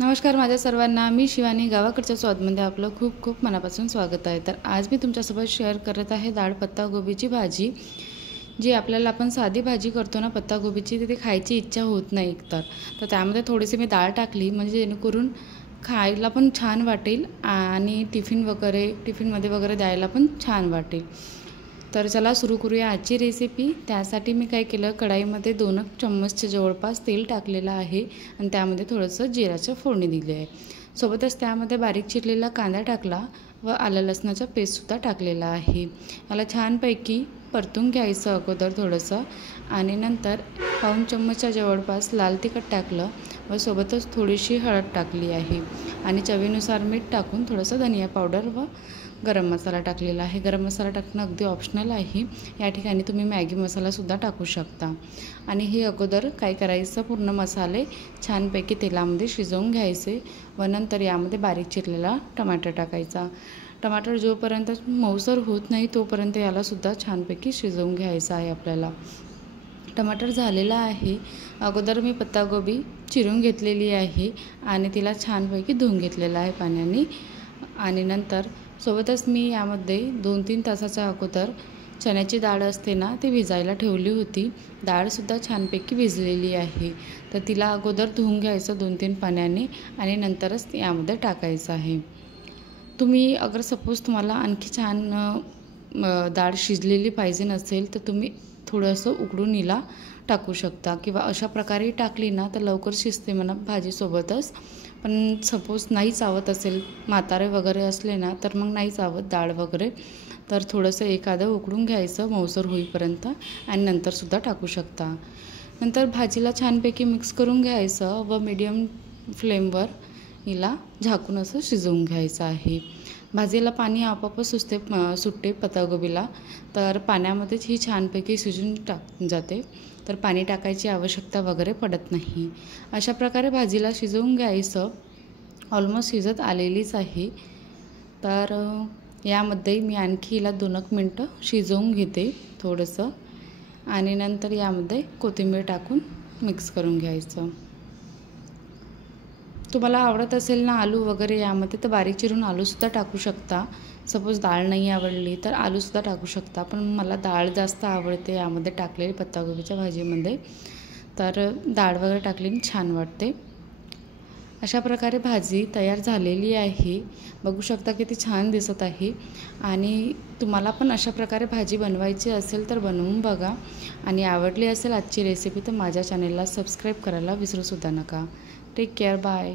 नमस्कार माझ्या सर्वांना, मी शिवानी. गावाकडच्या स्वादमध्ये आपलं खूप खूप मनापासून स्वागत आहे. तर आज मी तुमच्यासोबत शेअर करत आहे डाळ पत्तागोबीची भाजी. जी आपल्याला आपण साधी भाजी करतो ना पत्तागोबीची, ती खायची इच्छा होत नाही एकतर. तर त्यामध्ये थोडीशी मी डाळ टाकली, म्हणजे जेणेकरून खायला पण छान वाटेल आणि टिफिनमध्ये वगैरे द्यायला पण छान वाटेल. तर चला सुरू करूया आजची रेसिपी. त्यासाठी मी काय केलं, कढाईमध्ये 2 चम्मचच्या जवळपास तेल टाकलेलं आहे आणि त्यामध्ये थोडंसं जिऱ्याचं फोडणी दिली आहे. सोबतच त्यामध्ये बारीक चिरलेला कांदा टाकला व आलं लसणाचा पेस्टसुद्धा टाकलेला आहे. याला छानपैकी परतून घ्यायचं अगोदर थोडंसं, आणि नंतर पाऊण चम्मचच्या जवळपास लाल तिखट टाकलं व सोबतच थोडीशी हळद टाकली आहे आणि चवीनुसार मीठ टाकून थोडंसं धनिया पावडर व गरम मसाला टाकलेला आहे. गरम मसाला टाकणं अगदी ऑप्शनल आहे. या ठिकाणी तुम्ही मॅगी मसालासुद्धा टाकू शकता. आणि हे अगोदर काय करायचं, पूर्ण मसाले छानपैकी तेलामध्ये शिजवून घ्यायचे व नंतर यामध्ये बारीक चिरलेला टमाटर टाकायचा. टमाटर जोपर्यंत मऊसर होत नाही तोपर्यंत यालासुद्धा छानपैकी शिजवून घ्यायचं आहे आपल्याला. टमाटर झालेला आहे. अगोदर मी पत्तागोबी चिरून घेतलेली आहे आणि तिला छानपैकी धुवून घेतलेलं आहे पाण्याने. आणि नंतर सोबतच मी यामध्ये 2-3 तासाच्या अगोदर चण्याची डाळ असते ना, ती भिजायला ठेवली होती. डाळसुद्धा छानपैकी भिजलेली आहे. तर तिला अगोदर धुवून घ्यायचं 2-3 पाण्याने आणि नंतरच यामध्ये टाकायचं आहे. तुम्ही अगर सपोज तुम्हाला आणखी छान डाळ शिजलेली पाहिजे नसेल तर तुम्ही थोडंसं उकडून हिला टाकू शकता, किंवा अशा प्रकारे टाकली ना तर लवकर शिजते म्हणा भाजीसोबतच. पण सपोज नाही चावत असेल, म्हातारे वगैरे असले ना तर मग नाही चावत डाळ वगैरे, तर थोडंसं एखादं उकडून घ्यायचं मऊसर होईपर्यंत आणि नंतरसुद्धा टाकू शकता. नंतर भाजीला छानपैकी मिक्स करून घ्यायचं व मीडियम फ्लेमवर हिला झाकून असं शिजवून घ्यायचं आहे. भाजीला पाणी आपोआपच सुटते पत्तागोबीला, तर पाण्यामध्येच ही छानपैकी शिजून जाते. तर पाणी टाकायची आवश्यकता वगैरे पडत नाही. अशा प्रकारे भाजीला शिजवून घ्यायचं. ऑलमोस्ट शिजत आलेलीच आहे. तर यामध्ये मी आणखी हिला 2 मिनटं शिजवून घेते थोडंसं, आणि नंतर यामध्ये कोथिंबीर टाकून मिक्स करून घ्यायचं. तुम्हाला आवडत असेल ना आलू वगैरे यामध्ये, तर बारीक चिरून आलूसुद्धा टाकू शकता. सपोज डाळ नाही आवडली तर आलूसुद्धा टाकू शकता, पण मला डाळ जास्त आवडते यामध्ये टाकलेली पत्तागोबीच्या भाजीमध्ये. तर डाळ वगैरे टाकली छान वाटते. अशा प्रकारे भाजी तयार झालेली आहे. बघू शकता किती छान दिसत आहे. आणि तुम्हाला पण अशा प्रकारे भाजी बनवायची असेल तर बनवून बघा. आणि आवडली असेल आजची रेसिपी तर माझ्या चॅनेलला सबस्क्राईब करायला विसरूसुद्धा नका. Take care. बाय.